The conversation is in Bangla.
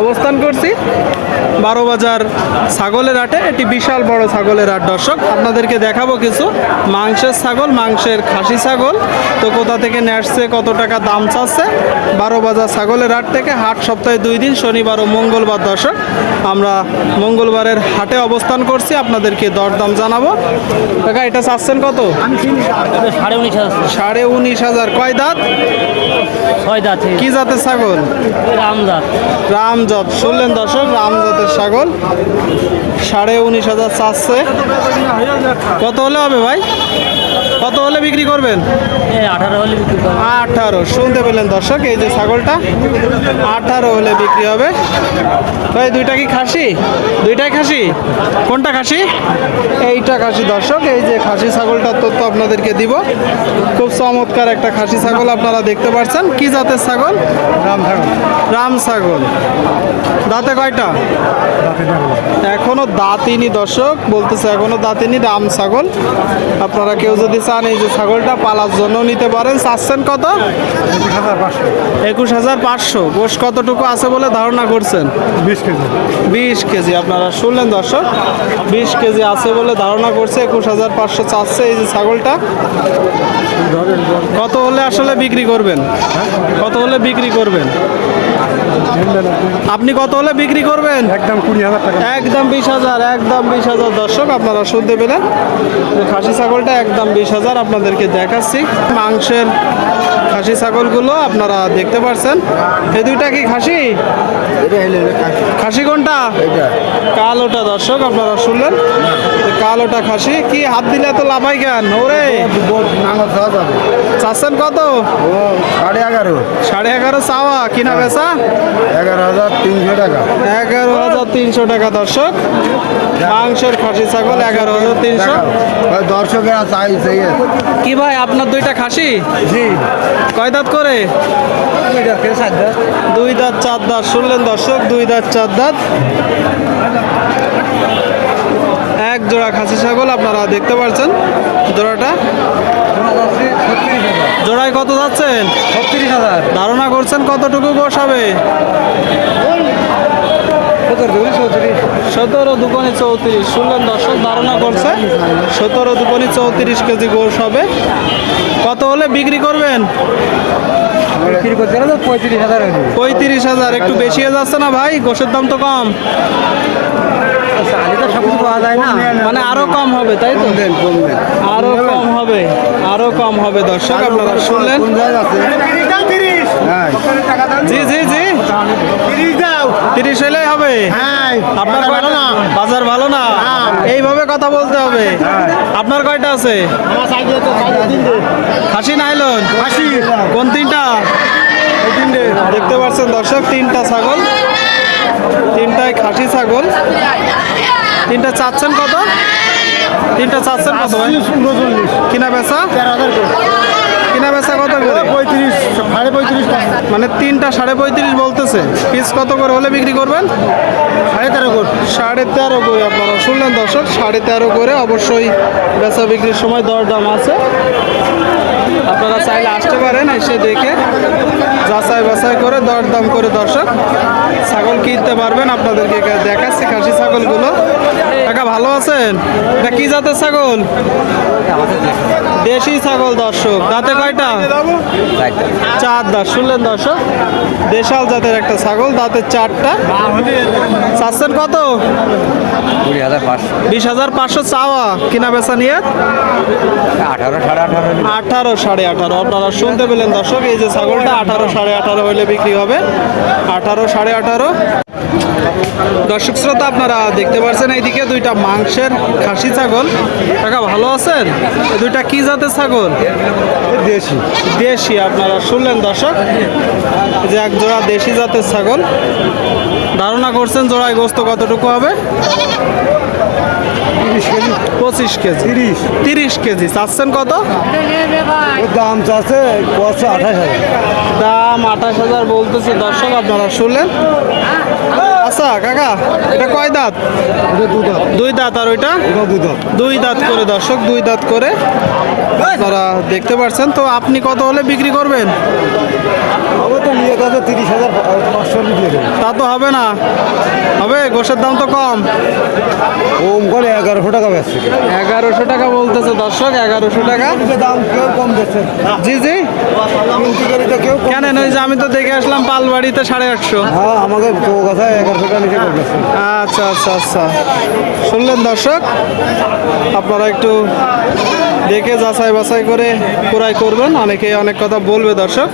অবস্থান করছি। বারো বাজার ছাগলের হাটে এটি বিশাল বড় ছাগলের হাট দর্শক। আপনাদেরকে দেখাবো কিছু। মাংসের ছাগল মাংসের খাসি ছাগল। তো কোথা থেকে আসছে কত টাকা দাম চাচ্ছে? বারো বাজার ছাগলের হাট থেকে হাট সপ্তাহে দুই দিন শনিবার ও মঙ্গলবার দর্শক। আমরা মঙ্গলবারের হাটে অবস্থান করছি আপনাদেরকে দরদাম জানাব। কাকা এটা চাচ্ছেন কত? সাড়ে উনিশ হাজার। সাড়ে উনিশ হাজার। কয় দাঁত? ছয় দাঁত কি জাতের ছাগল? রামজাত। রামজাত। শুনলেন দর্শক রামজাতের ছাগল। সাড়ে উনিশ হাজার চারশো কত হলে হবে ভাই? কত হলে বিক্রি করবেন? আঠারো হলে বিক্রি আঠারো শুনতে পেলেন দর্শক এই যে ছাগলটা। আঠারো হলে বিক্রি হবে। ভাই দুইটা কি খাসি? দুইটাই খাসি? কোনটা খাসি? এইটা খাসি দর্শক এই যে খাসি ছাগলটার তথ্য আপনাদেরকে দিব। খুব চমৎকার একটা খাসি ছাগল আপনারা দেখতে পাচ্ছেন। কি জাতের ছাগল? রাম ছাগল। রাম ছাগল। দাঁতে কয়টা? এখনও দাঁতিনি দর্শক বলতেছে এখনও দাঁতিনি রাম ছাগল। আপনারা কেউ যদি চান এই যে ছাগলটা পালার জন্য নিতে পারেন চাচ্ছেন কত? একুশ হাজার পাঁচশো। গোশ কতটুকু আছে বলে ধারণা করছেন? বিশ কেজি। বিশ কেজি। আপনারা শুনলেন দর্শক বিশ কেজি আছে বলে ধারণা করছে একুশ হাজার পাঁচশো চাচ্ছে এই যে ছাগলটা। কত হলে আসলে বিক্রি করবেন? কত হলে বিক্রি করবেন? আপনি কত হলে বিক্রি করবেন? একদম কুড়ি হাজার টাকা। একদম বিশ হাজার, একদম বিশ হাজার। দর্শক, আপনারা শুনতে পেলেন খাসি ছাগলটা একদম বিশ হাজার আপনাদেরকে দেখাচ্ছি। মাংসের খাসি ছাগলগুলো আপনারা দেখতে পারছেন। এই দুইটা কি খাসি? খাসি কোনটা? কালোটা দর্শক আপনারা শুনলেন। কালোটা খাসি। কি হাত দিলে তো লাভাই কেন? ওরে! চাচ্ছেন কত? সাড়ে এগারো সাড়ে এগারো চাওয়া। কিনা বেচা? এগারো হাজার তিনশো টাকা। এগারো হাজার তিনশো টাকা দর্শক। মাংসের খাসি ছাগল এগারো হাজার তিনশো। দর্শকেরা চাই কি ভাই আপনার দুইটা খাসি? জি। কয় দাঁত করে? দুই দাঁত চার দাঁত। শুনলেন দর্শক দুই দাঁত চার দাঁত। এক জোড়া খাসি ছাগল আপনারা দেখতে পাচ্ছেন জোড়াটা। জোড়ায় কত যাচ্ছেন? ছত্রিশ হাজার। ধারণা করছেন কতটুকু চৌত্রিশ সতেরো দুকোনি চৌত্রিশ। শুনলেন দর্শক ধারণা করছে সতেরো দুকোনি চৌত্রিশ কেজি গোস হবে। কত হলে বিক্রি করবেন? পঁয়ত্রিশ হাজার পঁয়ত্রিশ হাজার একটু বেশি হয়ে যাচ্ছে না ভাই? গোসের দাম তো কম। না। মানে আরও কম হবে তাই তো? আরও কম হবে আরও কম হবে দর্শক আপনারা শুনলেন? হ্যাঁ। জি জি। তিরিশ হলেই হবে। হ্যাঁ আপনার ভালো না। বাজার ভালো না? এইভাবে কথা বলতে হবে। আপনার কয়টা আছে? খাসি নাইলন? আশি কোন তিনটা? দেখতে পাচ্ছেন দর্শক তিনটা ছাগল। তিনটায় খাসি ছাগল। তিনটা চাচ্ছেন কত? তিনটা চাচ্ছেন কত ভাই? কিনা বেচা? তেরো হাজার কিনা বেচা কত করে? পঁয়ত্রিশ সাড়ে পঁয়ত্রিশ মানে তিনটা সাড়ে পঁয়ত্রিশ বলতেছে। পিস কত করে হলে বিক্রি করবেন? সাড়ে তেরো করে। সাড়ে তেরো করে আপনারা শুনলেন দর্শক সাড়ে তেরো করে অবশ্যই বেচা বিক্রির সময় দর দাম আছে। আপনারা চাইলে আসতে পারেন, এসে দেখে যাচাই বাছাই করে দরদাম করে দর্শক, ছাগল কিনতে পারবেন, আপনাদেরকে দেখাচ্ছি, খাসি ছাগলগুলো। টাকা ভালো আছেন? এটা কি জাতের ছাগল? দেশি ছাগল দর্শক, দাঁতে কয়টা? চার দাঁত, শুনলেন দর্শক? দেশাল জাতের একটা ছাগল দাঁতের চারটা। চাচ্ছেন কত? কুড়ি হাজার পাঁচশো। বিশ হাজার পাঁচশো চাওয়া কিনা বেচা নিয়ে? আঠারো সাড়ে আঠারো আঠারো সাড়ে আঠারো। আপনারা শুনতে পেলেন দর্শক এই যে ছাগলটা আঠারো সাড়ে আঠারো হলে বিক্রি হবে। আঠারো সাড়ে আঠারো। দর্শক শ্রোতা আপনারা দেখতে পাচ্ছেন এইদিকে দুইটা মাংসের খাসি ছাগল। টাকা ভালো আছেন? দুইটা কি জাতের ছাগল? দেশি। দেশি আপনারা শুনলেন দর্শক। যে এক জোড়া দেশি জাতের ছাগল। ধারণা করছেন জোড়ায় গোস্ত কতটুকু হবে? পঁচিশ কেজি। তিরিশ। তিরিশ কেজি। চাচ্ছেন কত? দাম চাচ্ছে কষ্ট আঠাশ হাজার। দাম আঠাশ হাজার বলতেছে দর্শক আপনারা শুনলেন। আচ্ছা কাকা এটা কয় দাঁত? দুই দাঁত। আর ওইটা? দুই দাঁত। করে দর্শক দুই দাঁত করে। আপনারা দেখতে পাচ্ছেন তো আপনি কত হলে বিক্রি করবেন? আমার তো নিয়ে যাচ্ছে তিরিশ হাজার পাঁচশো দিয়ে দেবো। তা তো হবে না। হবে গোশের দাম তো কম। ওম করে এগারোশো টাকা বেচছে এগারোশো টাকা বলতেছে দর্শক এগারোশো টাকা। দাম কেউ কম দিচ্ছে জি জি। তো কেউ কম কেন ওই যে আমি তো দেখে আসলাম পালবাড়িতে সাড়ে আটশো। হ্যাঁ আমাকে তো কথা এগারোশো টাকা নিচে আচ্ছা আচ্ছা আচ্ছা। শুনলেন দর্শক? আপনারা একটু দেখে যাচাই বাছাই করে ক্রয় করবেন। অনেকে অনেক কথা বলবে দর্শক।